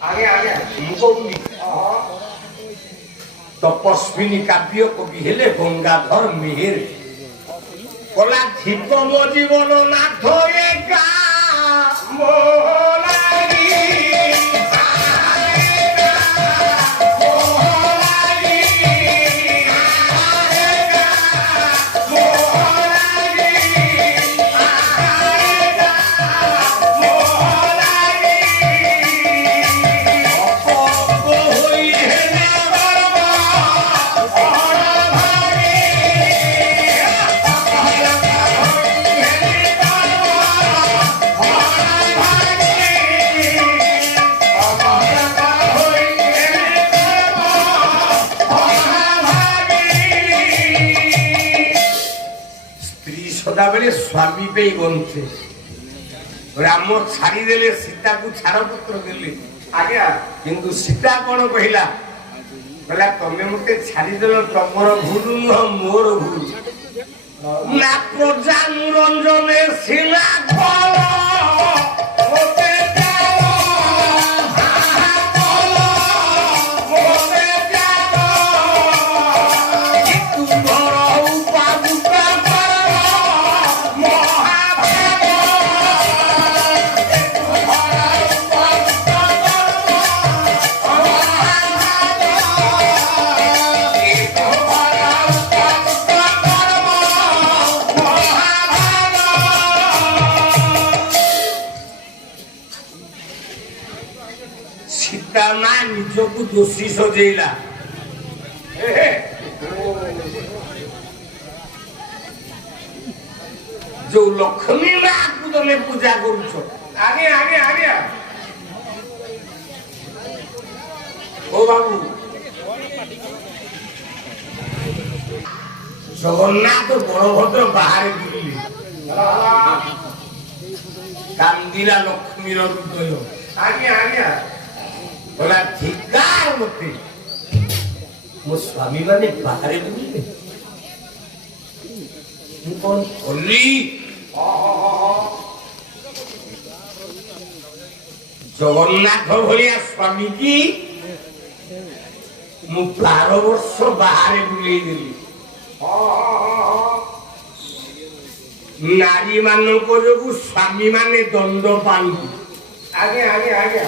ଆଜ୍ଞା ଆଜ୍ଞା ମୁଁ କହୁନି ତପସ୍ୱିନୀ କାବ୍ୟ କବି ହେଲେ ଗଙ୍ଗାଧର ମେହେର କଲା ଧିପ ମୋ ଜୀବନ ନାଥ ଏକା ମୋ ଲାଗି সদাবেলে স্বামী পেয়ে গন্থে রাম ছাড়িদেলে সীতাକୁ ছাড়পত্র দেলে ଆଜ୍ଞା কিন্তু সীতা কোন কহিলা বলা তুমি মতে ছাড়িদেল তোমার ভুল নহ মোর ভুল না প্রজা নিরঞ্জনে শিলা কল মতে সীতা মা নিজକୁ দোষী সজেইলা ଯୋଉ ଲକ୍ଷ୍ମୀ ମାକୁ ତମେ ପୂଜା କରୁଛ ଆଜ୍ଞା ଆଜ୍ଞା ଆଜ୍ଞା ଓ ବାବୁ ଜଗନ୍ନାଥ ବଳଭଦ୍ର ବାହାରେ ବୁଲିଲେ କାନ୍ଦିଲା ଲକ୍ଷ୍ମୀର ହୃଦୟ ଆଜ୍ଞା ଆଜ୍ଞା बोला धिक्कार मते मो स्वामी माने बाहर बुलिले मु कोन कली जगन्नाथ भलिया स्वामी की मु 12 वर्ष बाहर बुले देली नारी मानको जो स्वामी माने दंड पांडु आगे आगे आगे